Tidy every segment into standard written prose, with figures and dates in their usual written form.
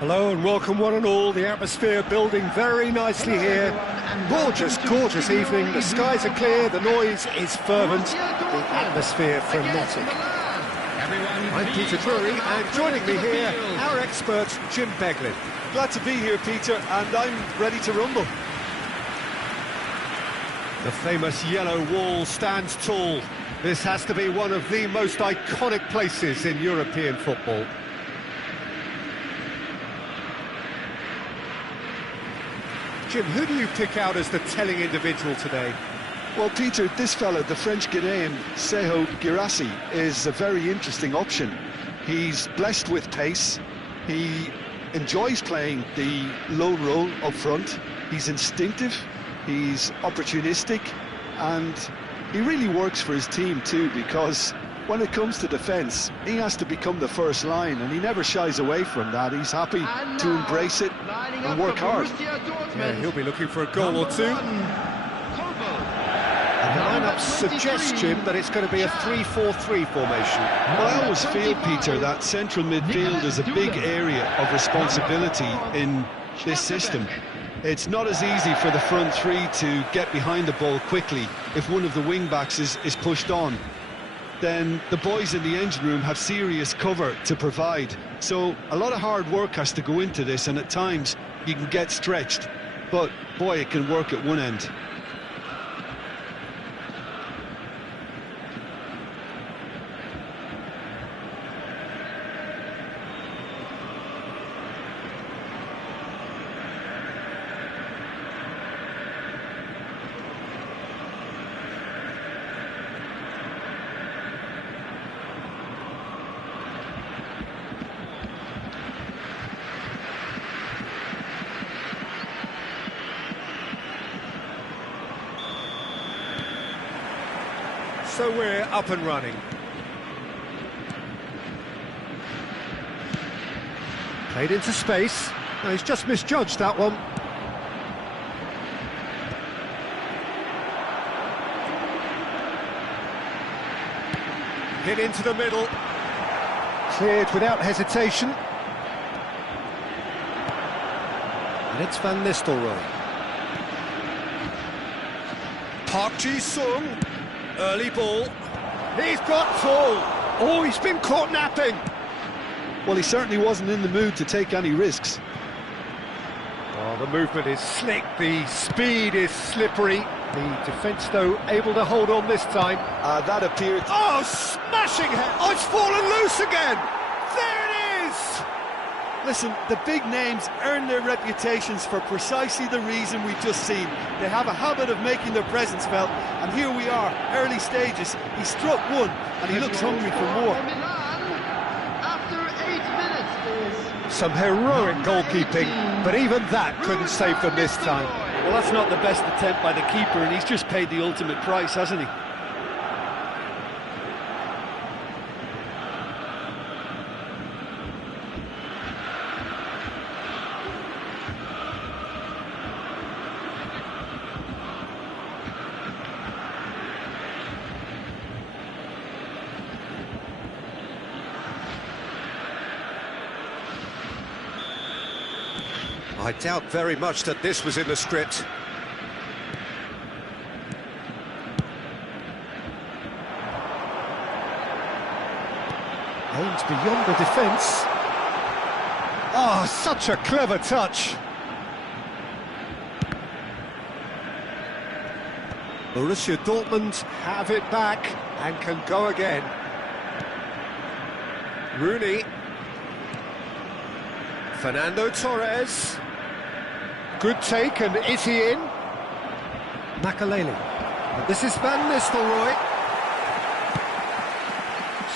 Hello and welcome one and all. The atmosphere building very nicely here. Gorgeous, gorgeous evening. The skies are clear, the noise is fervent, the atmosphere frenetic. I'm Peter Drury, and joining me here, our expert, Jim Beglin. Glad to be here, Peter, and I'm ready to rumble. The famous yellow wall stands tall. This has to be one of the most iconic places in European football. Jim, who do you pick out as the telling individual today? Well, Peter, this fella, the French Ghanaian Seho Girassi, is a very interesting option. He's blessed with pace. He enjoys playing the lone role up front. He's instinctive, he's opportunistic, and he really works for his team too, because when it comes to defence, he has to become the first line, and he never shies away from that. He's happy to embrace it and work hard. Yeah, he'll be looking for a goal or two. And the lineup suggests, Jim, that it's going to be a 3-4-3 formation. Well, I always feel, Peter, that central midfield is a big area of responsibility in this system. It's not as easy for the front three to get behind the ball quickly if one of the wing-backs is pushed on. Then the boys in the engine room have serious cover to provide. So a lot of hard work has to go into this, and at times you can get stretched. But boy, it can work at one end. So we're up and running. Played into space. No, he's just misjudged that one. Hit into the middle. Cleared without hesitation. And it's Van Nistelrooy. Park Ji-sung. Early ball. He's got full. Oh, he's been caught napping. Well, he certainly wasn't in the mood to take any risks. Oh, the movement is slick, the speed is slippery. The defence, though, able to hold on this time. That appeared... Oh, smashing head! Oh, it's fallen loose again! There it is! Listen, the big names earn their reputations for precisely the reason we've just seen. They have a habit of making their presence felt, and here we are, early stages. He struck one, and he looks hungry for more. Some heroic goalkeeping, but even that couldn't save them this time. Well, that's not the best attempt by the keeper, and he's just paid the ultimate price, hasn't he? I doubt very much that this was in the script. Aims beyond the defence. Oh, such a clever touch. Borussia Dortmund have it back and can go again. Rooney. Fernando Torres. Good take, and is he in? Makaleli. This is Van Nistelrooy.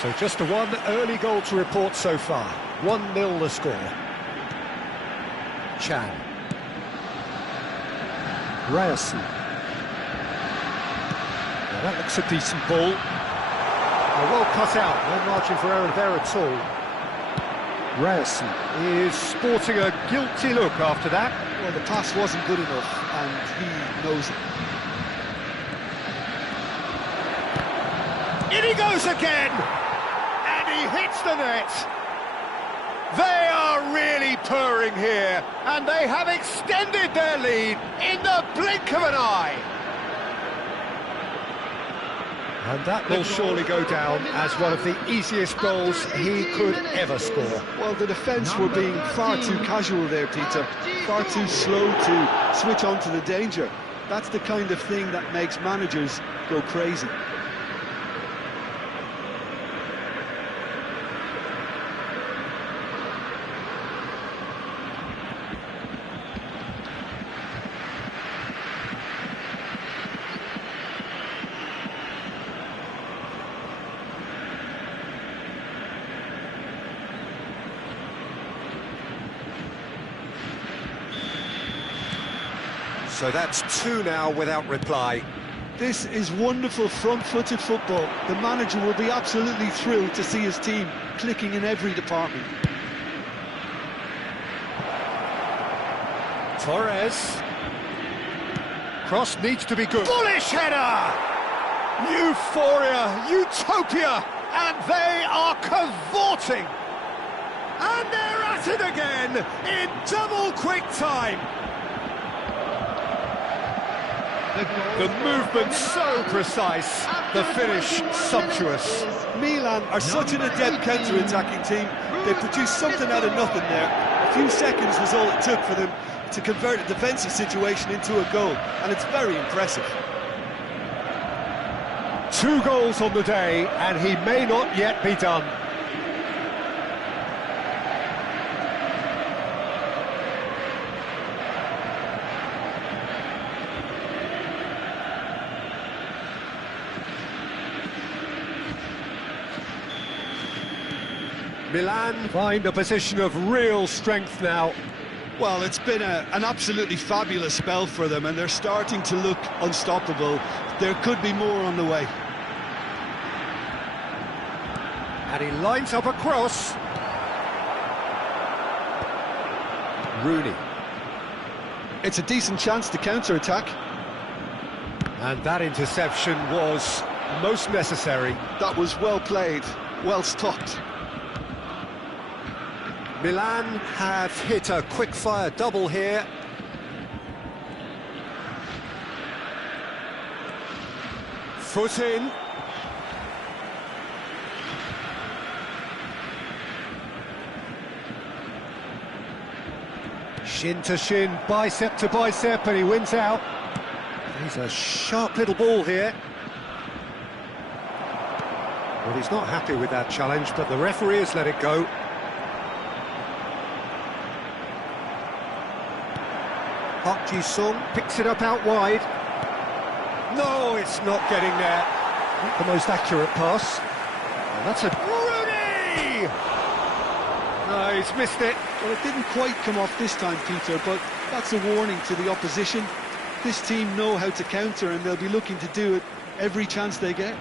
So just the one early goal to report so far. 1-0 the score. Chan. Ryerson. Well, that looks a decent ball. Well cut out, no margin for error there at all. Ryerson is sporting a guilty look after that. Well, the pass wasn't good enough, and he knows it. In he goes again! And he hits the net! They are really really purring here, and they have extended their lead in the blink of an eye. And that will surely go down as one of the easiest goals he could ever score. Well, the defence were being far too casual there, Peter. Far too slow to switch on to the danger. That's the kind of thing that makes managers go crazy. So that's 2 now without reply. This is wonderful front-footed football. The manager will be absolutely thrilled to see his team clicking in every department. Torres. Cross needs to be good. Bullish header! Euphoria, utopia, and they are cavorting. And they're at it again in double quick time. The movement so precise, the finish sumptuous. Milan are such an adept counter-attacking team. They produced something out of nothing there. A few seconds was all it took for them to convert a defensive situation into a goal, and it's very impressive. 2 goals on the day, and he may not yet be done. Milan find a position of real strength now. Well, it's been an absolutely fabulous spell for them, and they're starting to look unstoppable. There could be more on the way. And he lines up a cross. Rooney. It's a decent chance to counter-attack. And that interception was most necessary. That was well played, well stopped. Milan have hit a quick-fire double here. Foot in. Shin to shin, bicep to bicep, and he wins out. He's a sharp little ball here. Well, he's not happy with that challenge, but the referee has let it go. Park Ji-sung picks it up out wide. No, it's not getting there. Not the most accurate pass. And that's a... Rooney! No, he's missed it. Well, it didn't quite come off this time, Peter, but that's a warning to the opposition. This team know how to counter, and they'll be looking to do it every chance they get.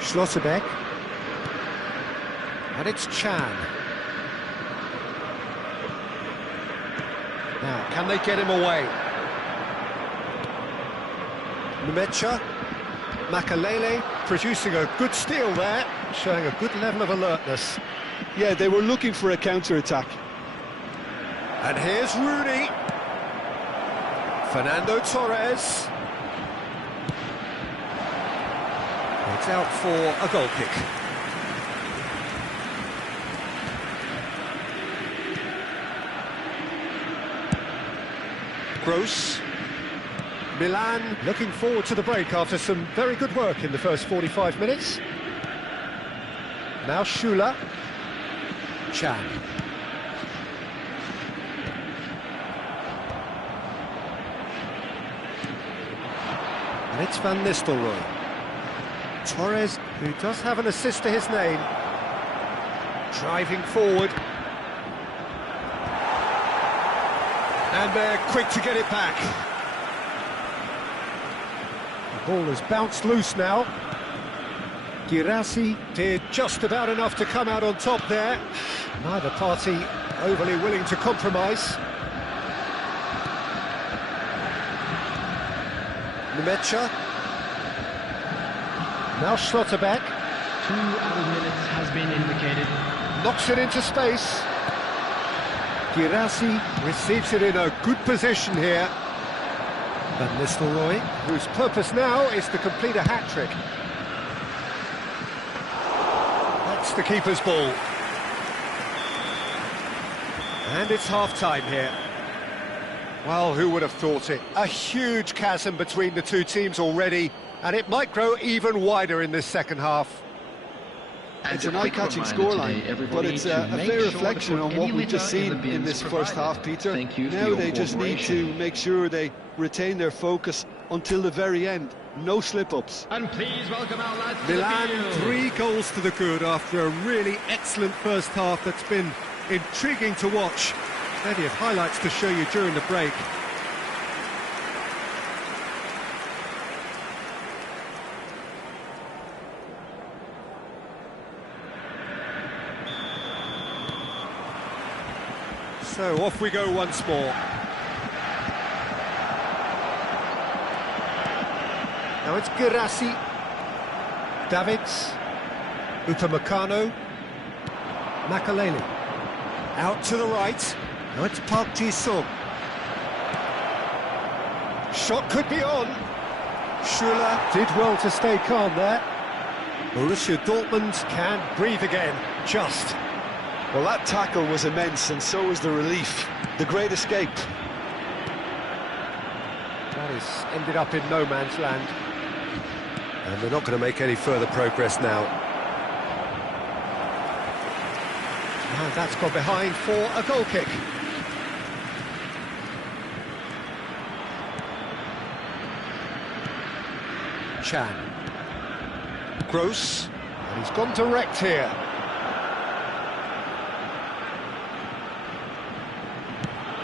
Schlotterbeck. And it's Chan. Now, can they get him away? Numecha. Makalele producing a good steal there, showing a good level of alertness. Yeah, they were looking for a counter-attack. And here's Rooney. Fernando Torres. It's out for a goal kick. Gross. Milan looking forward to the break after some very good work in the first 45 minutes. Now Shula. Chan. And it's Van Nistelrooy. Torres, who does have an assist to his name, driving forward. And they're quick to get it back. The ball has bounced loose now. Girassi did just about enough to come out on top there. Neither party overly willing to compromise. Nemecha. Now Schlotterbeck. 2 added minutes has been indicated. Knocks it into space. Girassi receives it in a good position here. Van Nistelrooy, whose purpose now is to complete a hat-trick. That's the keeper's ball. And it's half-time here. Well, who would have thought it? A huge chasm between the two teams already, and it might grow even wider in this second half. It's an eye-catching scoreline, but it's a fair reflection on what we've just seen in this first half, Peter. Now they just need to make sure they retain their focus until the very end. No slip-ups. And please welcome our lads to Milan, the field. 3 goals to the good after a really excellent first half that's been intriguing to watch. Plenty of highlights to show you during the break. So off we go once more. Now it's Girassi, Davids, Upamecano, Makaleli. Out to the right. Now it's Park Ji-sung. Shot could be on. Schuller did well to stay calm there. Borussia Dortmund can breathe again, just. Well, that tackle was immense, and so was the relief. The great escape. That is ended up in no man's land. And they're not going to make any further progress now. And that's gone behind for a goal kick. Chan. Gross. And he's gone direct here.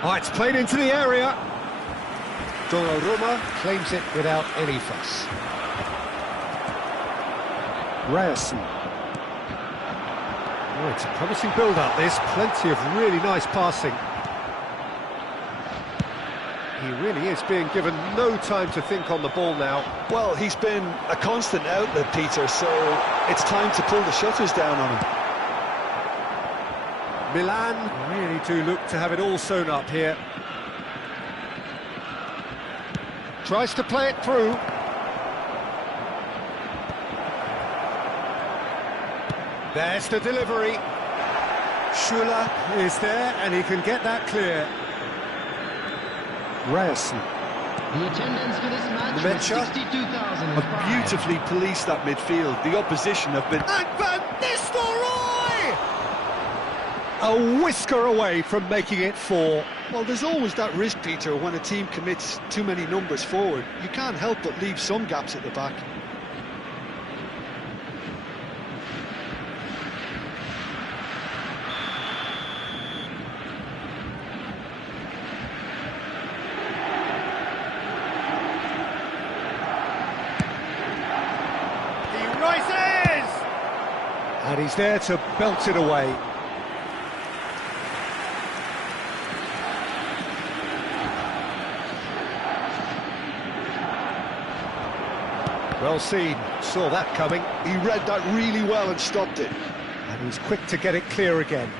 Oh, it's played into the area. Donnarumma claims it without any fuss. Ryerson. Oh, it's a promising build-up, this. Plenty of really nice passing. He really is being given no time to think on the ball now. Well, he's been a constant outlet, Peter, so it's time to pull the shutters down on him. Milan really do look to have it all sewn up here. Tries to play it through. There's the delivery. Schuller is there, and he can get that clear. Ryerson. The attendance for this match was Nemecha. 62,000. Beautifully policed that midfield. The opposition have been... And Van Nistelrooy! A whisker away from making it 4. Well, there's always that risk, Peter, when a team commits too many numbers forward. You can't help but leave some gaps at the back. He rises! And he's there to belt it away. Well seen, saw that coming. He read that really well and stopped it. And he's quick to get it clear again.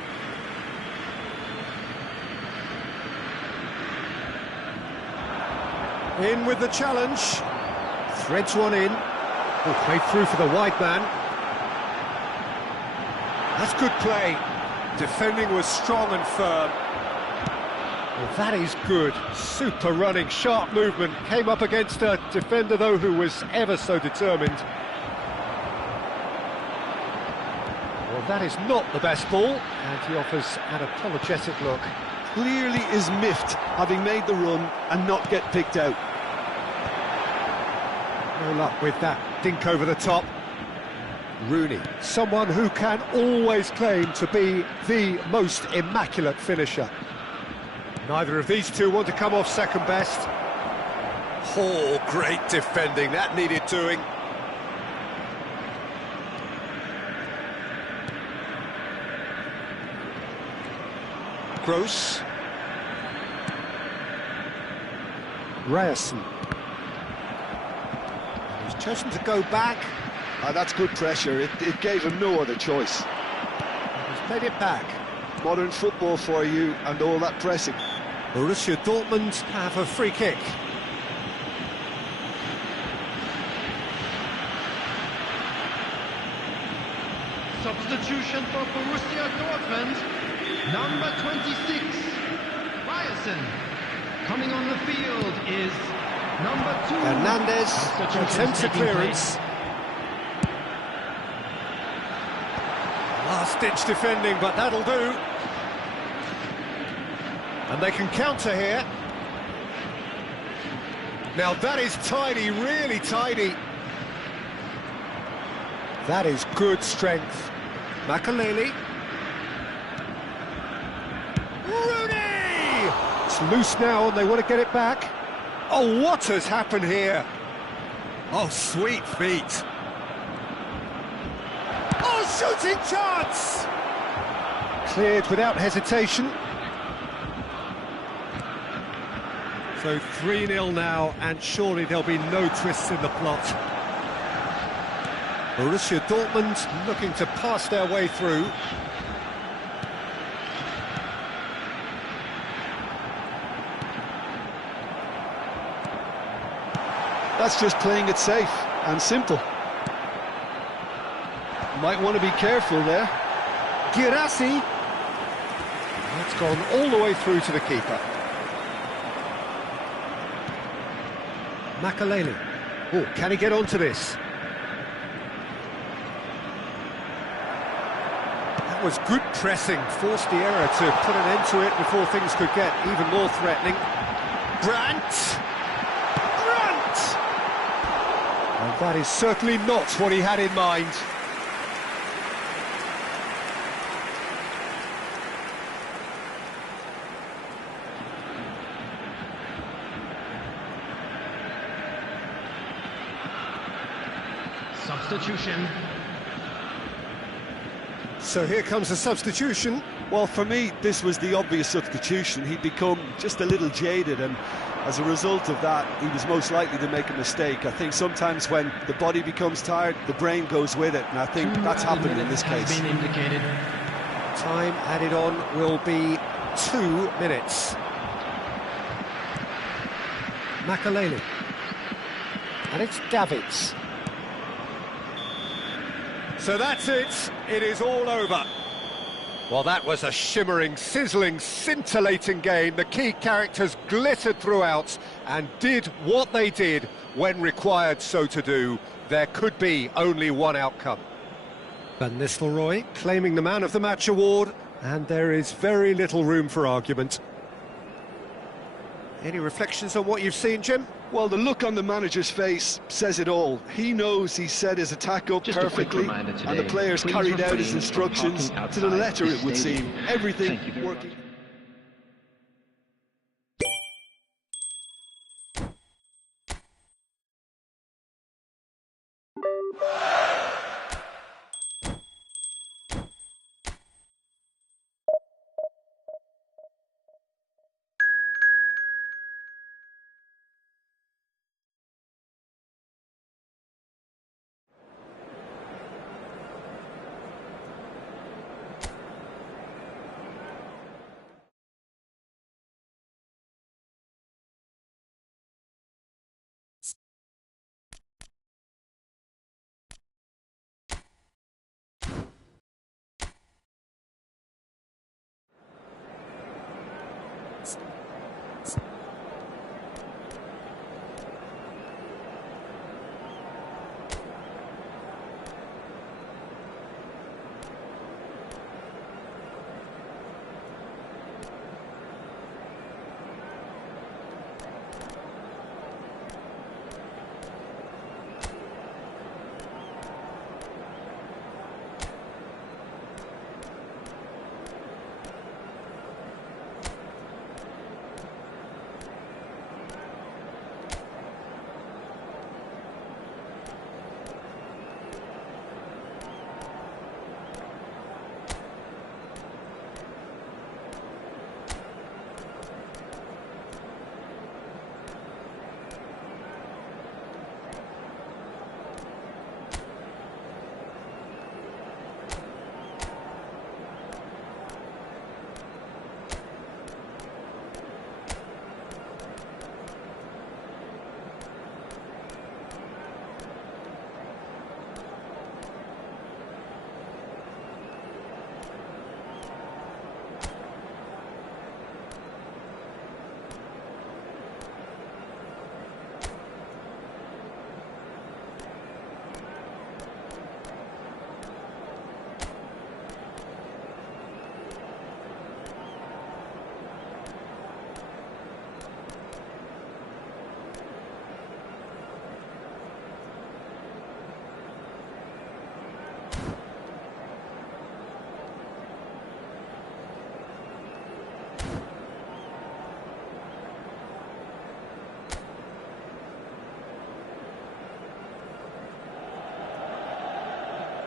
In with the challenge. Threads one in. Oh, played through for the wide man. That's good play. Defending was strong and firm. Well, that is good. Super running, sharp movement. Came up against a defender, though, who was ever so determined. Well, that is not the best ball, and he offers an apologetic look. Clearly is miffed, having made the run and not get picked out. No luck with that dink over the top. Rooney, someone who can always claim to be the most immaculate finisher. Neither of these two want to come off second best. Oh, great defending, that needed doing. Gross. Ryerson. He's chosen to go back. That's good pressure. It gave him no other choice. He's played it back. Modern football for you and all that pressing. Borussia Dortmund have a free kick. Substitution for Borussia Dortmund, number 26, Ryerson. Coming on the field is number 2. Hernandez attempts a clearance. Last-ditch defending, but that'll do. And they can counter here. Now that is tidy, really tidy. That is good strength. Makaleli. Rooney! It's loose now and they want to get it back. Oh, what has happened here? Oh, sweet feet. Oh, shooting chance! Cleared without hesitation. So 3-0 now, and surely there'll be no twists in the plot. Borussia Dortmund looking to pass their way through. That's just playing it safe and simple. Might want to be careful there. Girassi. That's gone all the way through to the keeper. Makaleli. Oh, can he get onto this? That was good pressing, forced the error to put an end to it before things could get even more threatening. Brandt! Brandt! And that is certainly not what he had in mind. Substitution. So here comes a substitution. Well, for me, this was the obvious substitution. He'd become just a little jaded, and as a result of that, he was most likely to make a mistake. I think sometimes when the body becomes tired, the brain goes with it, and I think that's happened in this case. Been indicated. Time added on will be 2 minutes. Makaleli. And it's Davids. So that's it. It is all over. Well, that was a shimmering, sizzling, scintillating game. The key characters glittered throughout and did what they did when required so to do. There could be only one outcome. Van Nistelrooy claiming the Man of the Match award, and there is very little room for argument. Any reflections on what you've seen, Jim? Well, the look on the manager's face says it all. He knows he set his attack up Just a quick perfectly, reminder today, and the players please carried out his refrain from instructions parking to the outside letter, this it would stadium. seem. Everything Thank you very working. much.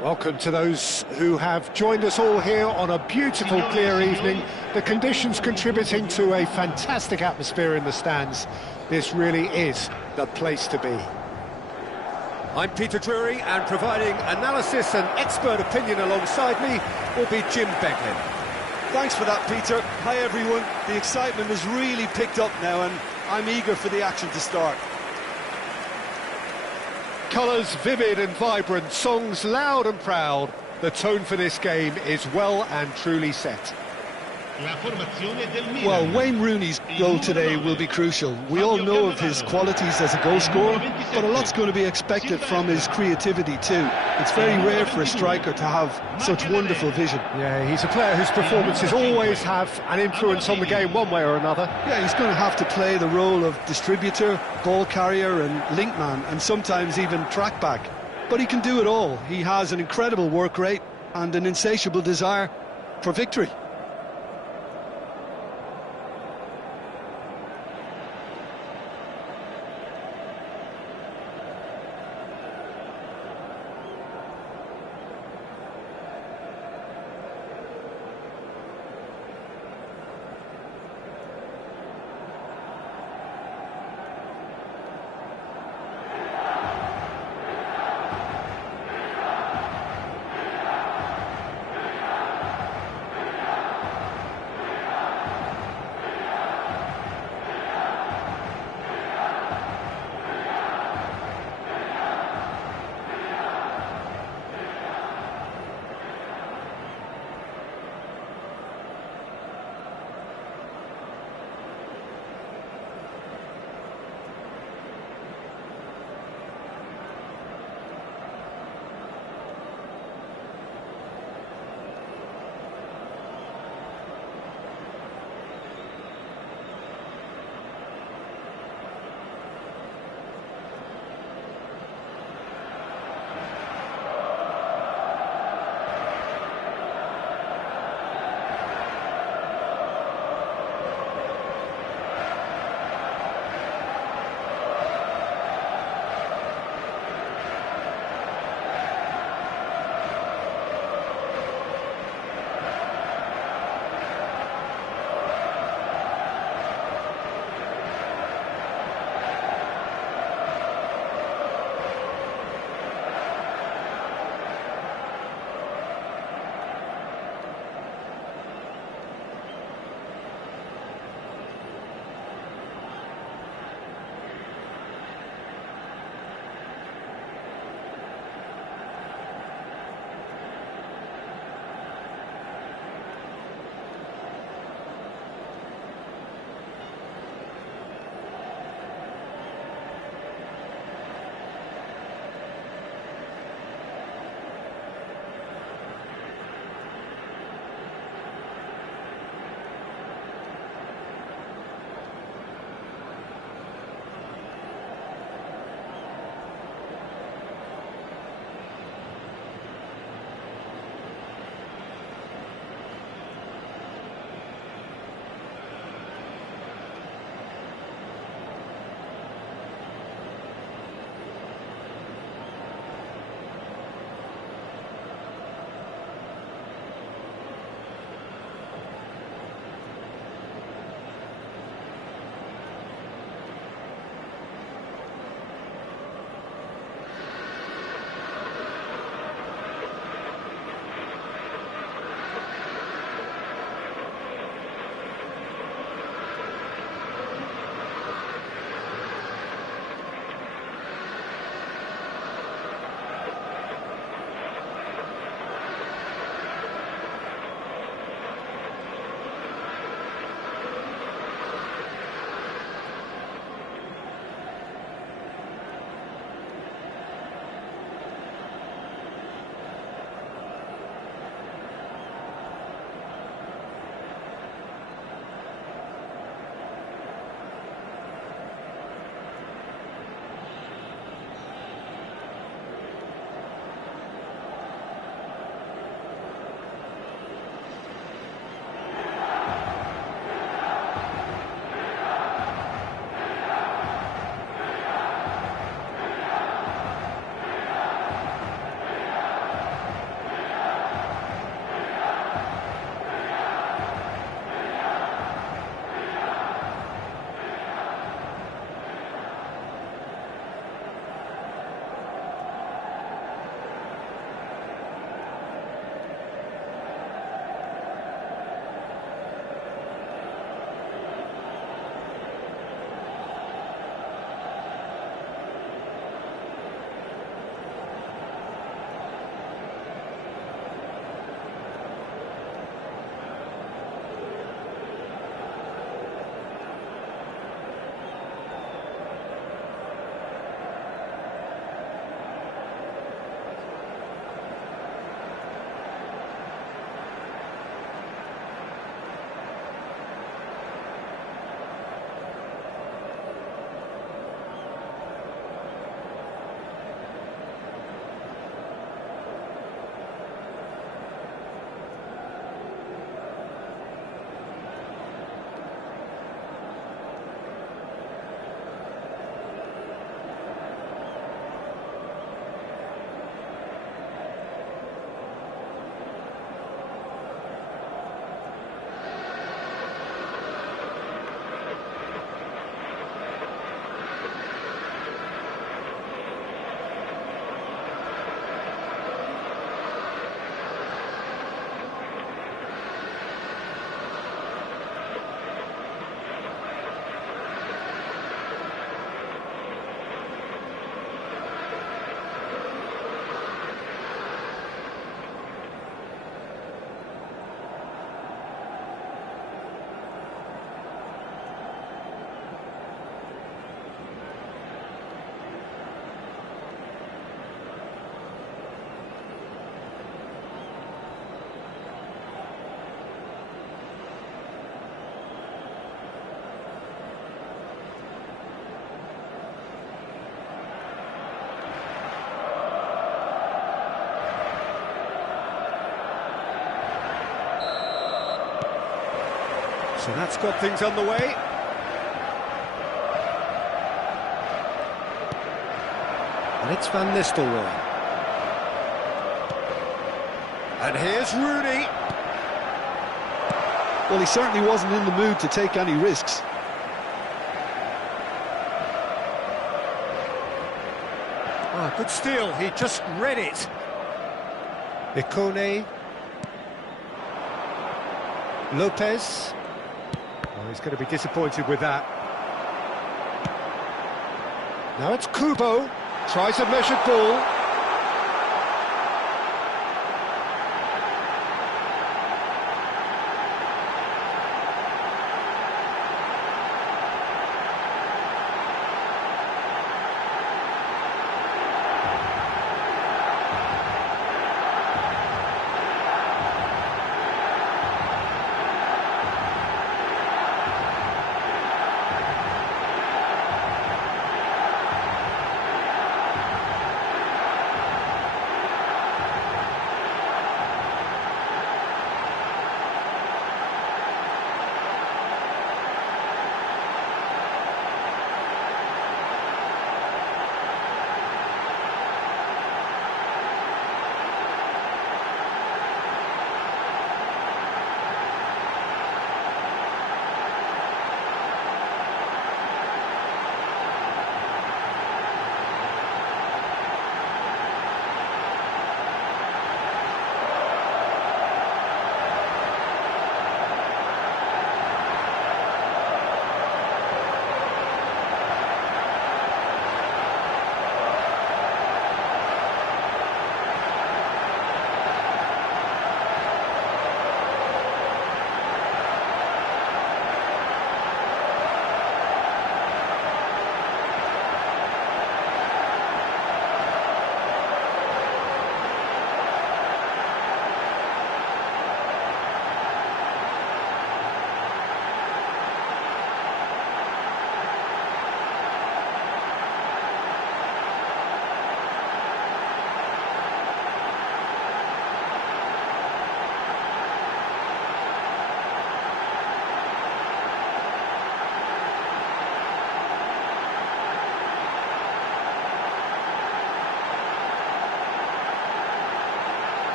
Welcome to those who have joined us all here on a beautiful, clear evening. The conditions contributing to a fantastic atmosphere in the stands. This really is the place to be. I'm Peter Drury, and providing analysis and expert opinion alongside me will be Jim Beglin. Thanks for that, Peter. Hi, everyone. The excitement has really picked up now, and I'm eager for the action to start. Colours vivid and vibrant, songs loud and proud. The tone for this game is well and truly set. Well, Wayne Rooney's goal today will be crucial. We all know of his qualities as a goal scorer, but a lot's going to be expected from his creativity too. It's very rare for a striker to have such wonderful vision. Yeah, he's a player whose performances always have an influence on the game one way or another. Yeah, he's going to have to play the role of distributor, ball carrier and link man, and sometimes even track back. But he can do it all. He has an incredible work rate and an insatiable desire for victory. So that's got things underway. And it's Van Nistelrooy. And here's Rooney. Well, he certainly wasn't in the mood to take any risks. Ah, good steal, he just read it. Ikone. Lopez. Oh, he's going to be disappointed with that. Now it's Kubo. Tries a measured ball.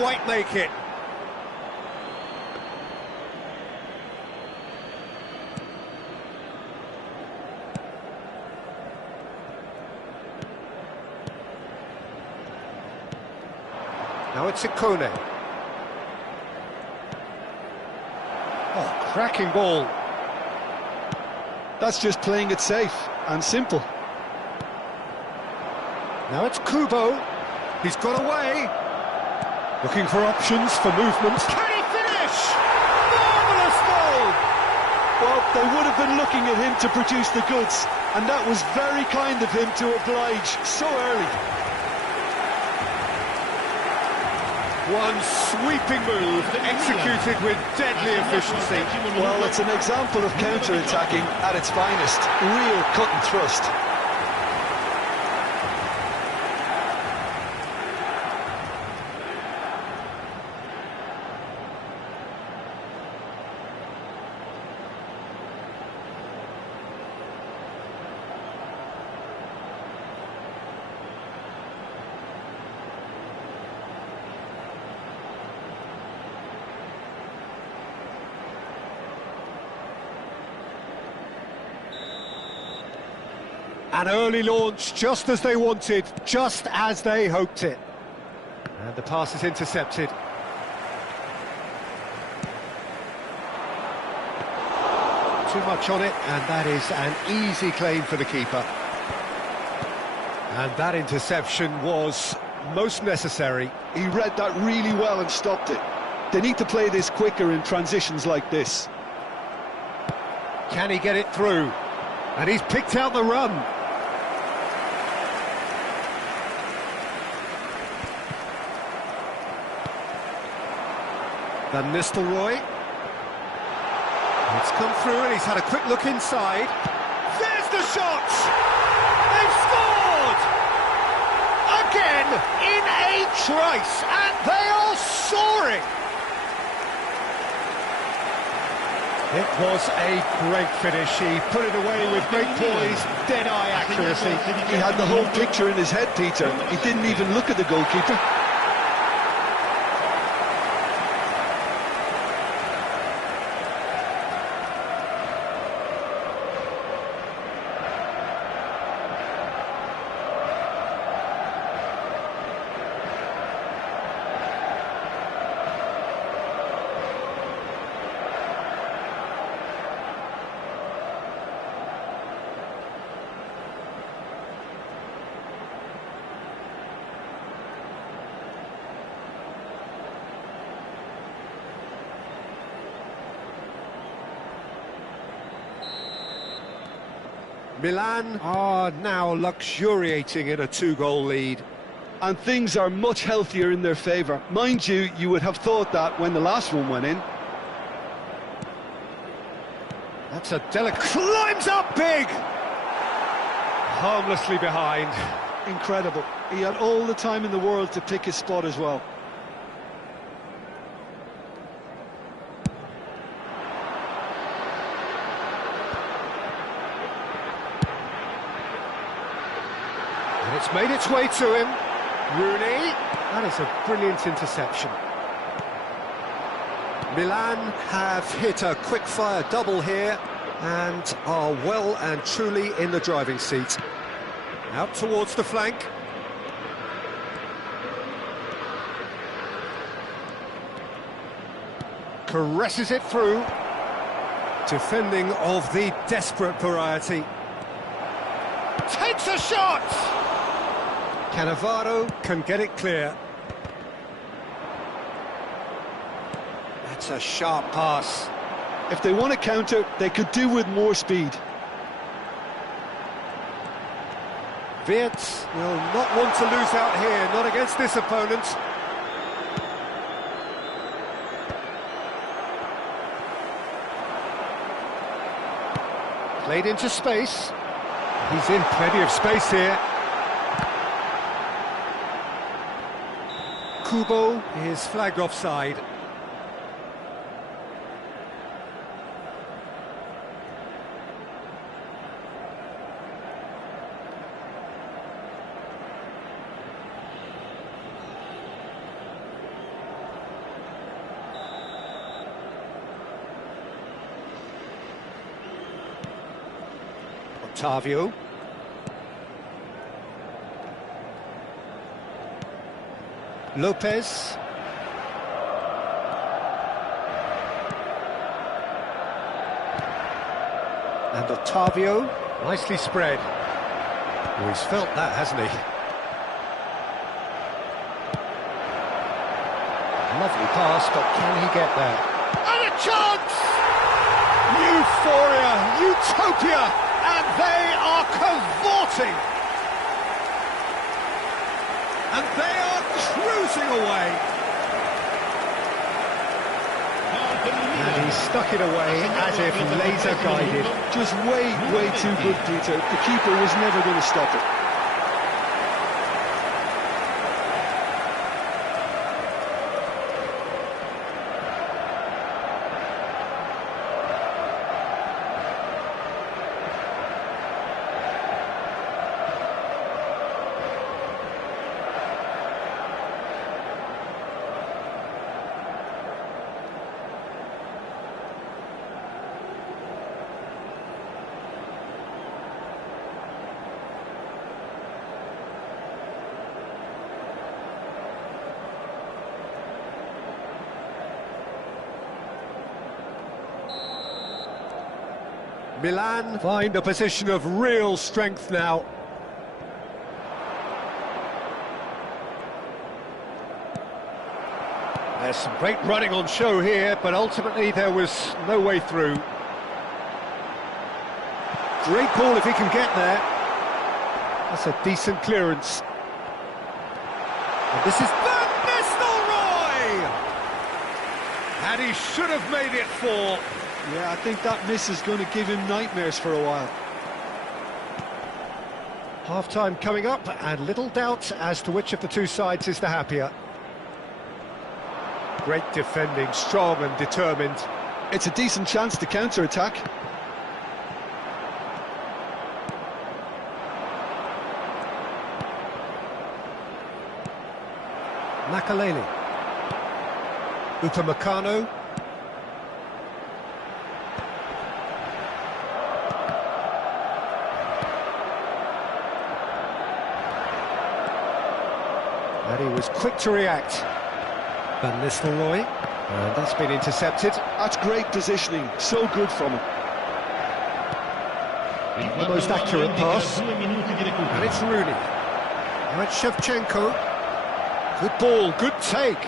quite make it. Now it's Ikone. Oh, cracking ball. That's just playing it safe and simple. Now it's Kubo. He's got away. Looking for options for movement. Can he finish? Marvellous goal! Well, they would have been looking at him to produce the goods, and that was very kind of him to oblige so early. One sweeping move executed with deadly efficiency. Well, it's an example of counter-attacking at its finest. Real cut and thrust. An early launch, just as they wanted, just as they hoped it. And the pass is intercepted. Too much on it, and that is an easy claim for the keeper. And that interception was most necessary. He read that really well and stopped it. They need to play this quicker in transitions like this. Can he get it through? And he's picked out the run. Van Nistelrooy. It's come through and he's had a quick look inside. There's the shot! They've scored! Again, in a trice, and they are soaring! It was a great finish. He put it away with great poise, dead-eye accuracy. He had the whole picture in his head, Peter. He didn't even look at the goalkeeper. Milan are now luxuriating in a two-goal lead. And things are much healthier in their favour. Mind you, you would have thought that when the last one went in. That's a delicate... Climbs up big! Harmlessly behind. Incredible. He had all the time in the world to pick his spot as well. And it's made its way to him. Rooney. That is a brilliant interception. Milan have hit a quick-fire double here and are well and truly in the driving seat. Out towards the flank. Caresses it through. Defending of the desperate variety. Takes a shot! Cannavaro can get it clear. That's a sharp pass. If they want to counter, they could do with more speed. Wirtz will not want to lose out here, not against this opponent. Played into space. He's in plenty of space here. Kubo is flagged offside. Otavio. Lopez. And Otavio, nicely spread. Oh, he's felt that, hasn't he? Lovely pass, but can he get there? And a chance! Euphoria, utopia, and they are cavorting! And they are cruising away! And he stuck it away as if laser-guided. Just way too good, Peter. The keeper was never going to stop it. Milan find a position of real strength now. There's some great running on show here, but ultimately there was no way through. Great ball if he can get there. That's a decent clearance. And this is Van Nistelrooy! And he should have made it 4. Yeah, I think that miss is going to give him nightmares for a while. Half-time coming up, and little doubt as to which of the two sides is the happier. Great defending, strong and determined. It's a decent chance to counter-attack. Makalele. Upamecano. And he was quick to react. Van Nistelrooy. And that's been intercepted. That's great positioning. So good from him. The most accurate pass. And it's Rooney. Now it's Shevchenko. Good ball, good take.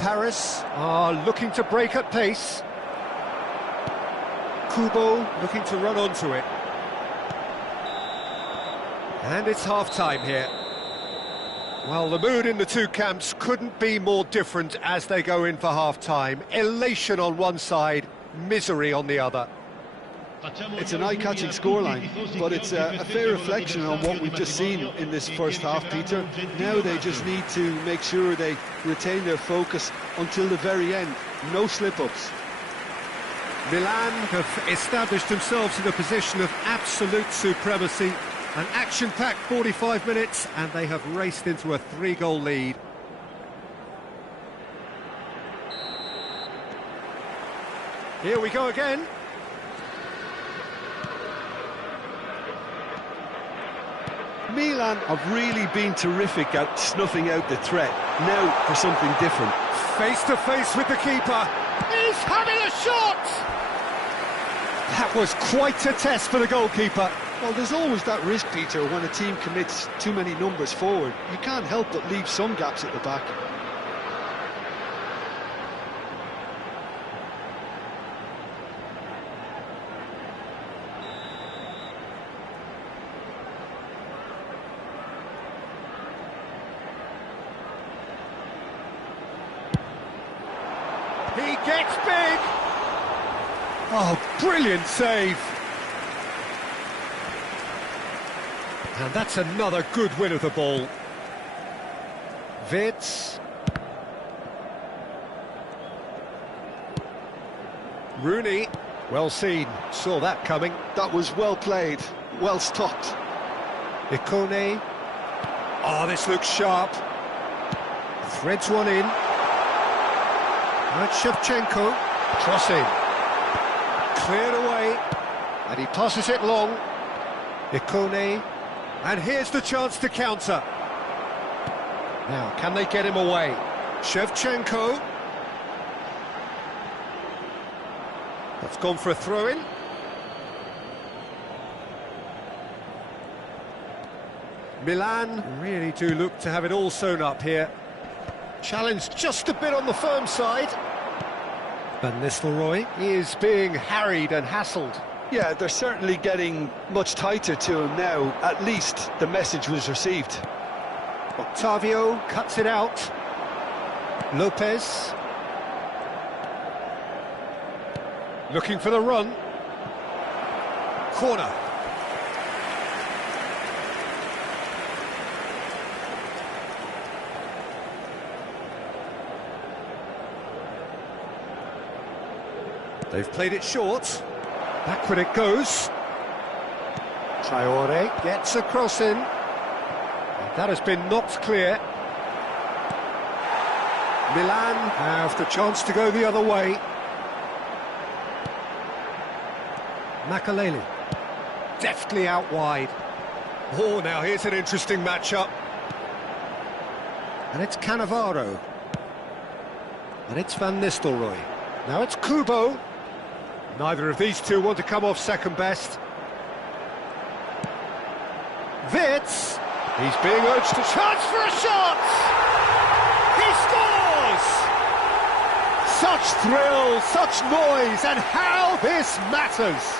Paris are looking to break at pace. Kubo looking to run onto it. And it's half-time here. Well, the mood in the two camps couldn't be more different as they go in for half-time. Elation on one side, misery on the other. It's an eye-catching scoreline, but it's a fair reflection on what we've just seen in this first half, Peter. Now they just need to make sure they retain their focus until the very end. No slip-ups. Milan have established themselves in a position of absolute supremacy. An action-packed 45 minutes, and they have raced into a 3-goal lead. Here we go again. Milan have really been terrific at snuffing out the threat. Now for something different. Face to face with the keeper. He's having a shot! That was quite a test for the goalkeeper. Well, there's always that risk, Peter, when a team commits too many numbers forward. You can't help but leave some gaps at the back. He gets big! Oh, brilliant save! And that's another good win of the ball. Vitz. Rooney. Well seen. Saw that coming. That was well played. Well stopped. Ikone. Oh, this looks sharp. Threads one in. Now Shevchenko. Crossing. Cleared away. And he passes it long. Ikone. And here's the chance to counter. Now, can they get him away? Shevchenko. That's gone for a throw-in. Milan really do look to have it all sewn up here. Challenge just a bit on the firm side. Van Nistelrooy is being harried and hassled. Yeah, they're certainly getting much tighter to him now. At least the message was received. Octavio cuts it out. Lopez. Looking for the run. Corner. They've played it short. Backward it goes. Traore gets a cross in. That has been knocked clear. Milan have the chance to go the other way. Makaleli. Deftly out wide. Oh, now here's an interesting matchup. And it's Cannavaro. And it's Van Nistelrooy. Now it's Kubo. Neither of these two want to come off second best. Vitz. He's being urged to chance for a shot! He scores! Such thrill, such noise, and how this matters!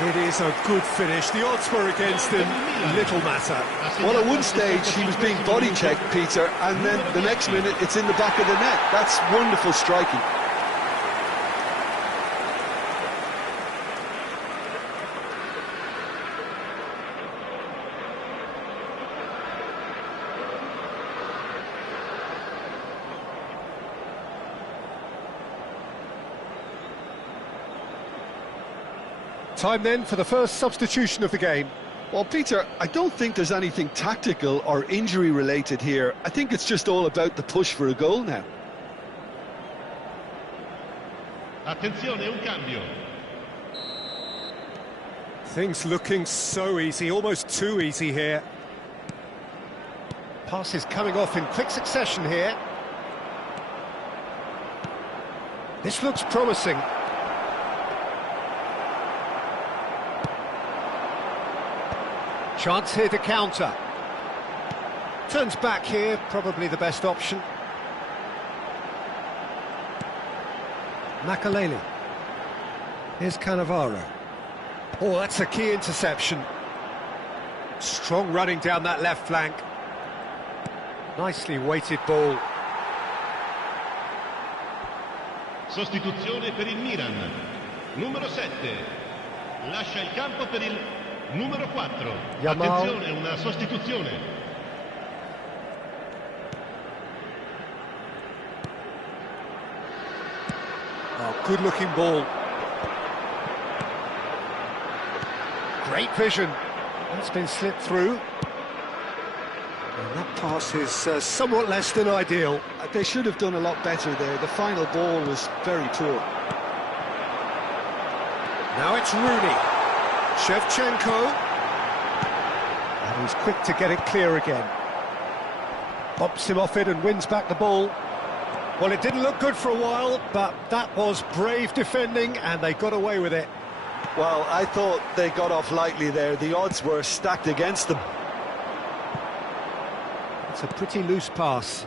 It is a good finish. The odds were against him. Little matter. Well, at one stage he was being body checked, Peter, and then the next minute it's in the back of the net. That's wonderful striking. Time then for the first substitution of the game. Well, Peter, I don't think there's anything tactical or injury related here. I think it's just all about the push for a goal now. Attenzione, un cambio. Things looking so easy, almost too easy here. Passes coming off in quick succession here. This looks promising. Chance here to counter. Turns back here, probably the best option. Makaleli. Here's Cannavaro. Oh, that's a key interception. Strong running down that left flank. Nicely weighted ball. Sostituzione per il Milan. Numero 7. Lascia il campo per il numero 4. Yamal. Attenzione, una sostituzione. Oh, good-looking ball. Great vision. That's been slipped through. And that pass is somewhat less than ideal. They should have done a lot better there. The final ball was very poor. Now it's Rooney. Shevchenko. And he's quick to get it clear again. Bumps him off it and wins back the ball. Well, it didn't look good for a while, but that was brave defending, and they got away with it. Well, I thought they got off lightly there. The odds were stacked against them. It's a pretty loose pass.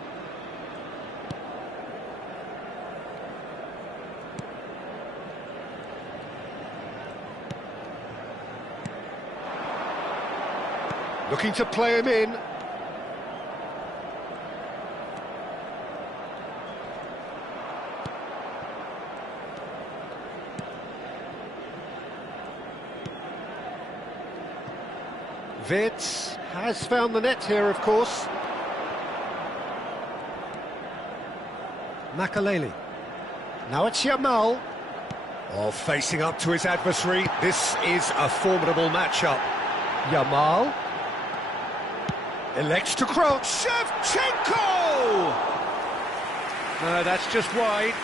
Looking to play him in. Wirtz has found the net here, of course. Makaleli. Now it's Yamal. Oh, facing up to his adversary. This is a formidable matchup. Yamal. Elects to cross. Shevchenko! No, that's just wide.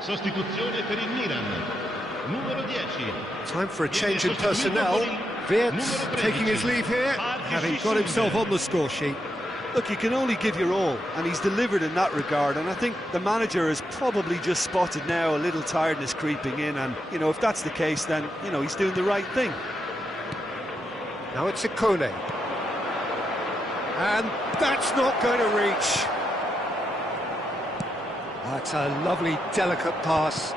Sostituzione per il Milan. Numero 10. Time for a change in personnel. Wirtz taking his leave here, having got himself on the score sheet. Look, you can only give your all, and he's delivered in that regard, and I think the manager has probably just spotted now a little tiredness creeping in, and, you know, if that's the case, then, you know, he's doing the right thing. Now it's Ikone. And that's not going to reach. That's a lovely, delicate pass.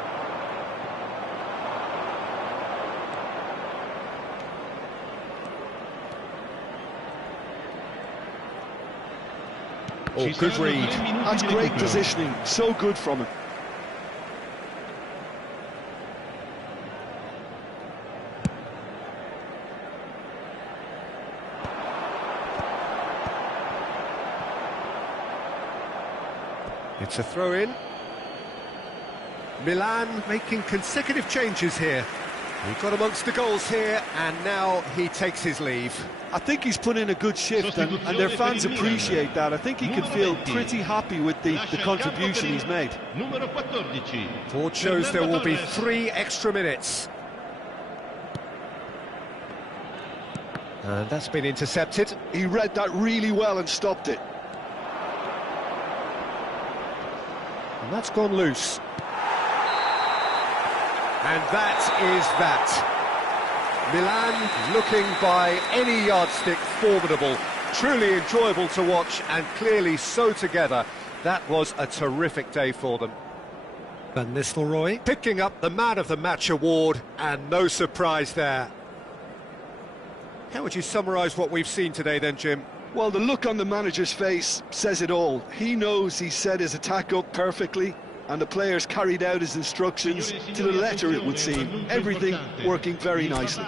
Oh, good read. That's great positioning, so good from him. It's a throw-in. Milan making consecutive changes here. He got amongst the goals here, and now he takes his leave. I think he's put in a good shift, and their fans appreciate that. I think he can feel pretty happy with the contribution he's made. Board shows there will be 3 extra minutes. And that's been intercepted. He read that really well and stopped it. And that's gone loose. And that is that. Milan looking by any yardstick formidable, truly enjoyable to watch, and clearly so together. That was a terrific day for them. Van Nistelrooy picking up the Man of the Match award, and no surprise there. How would you summarise what we've seen today then, Jim? Well, the look on the manager's face says it all. He knows he set his attack up perfectly, and the players carried out his instructions to the letter, it would seem. Everything working very nicely.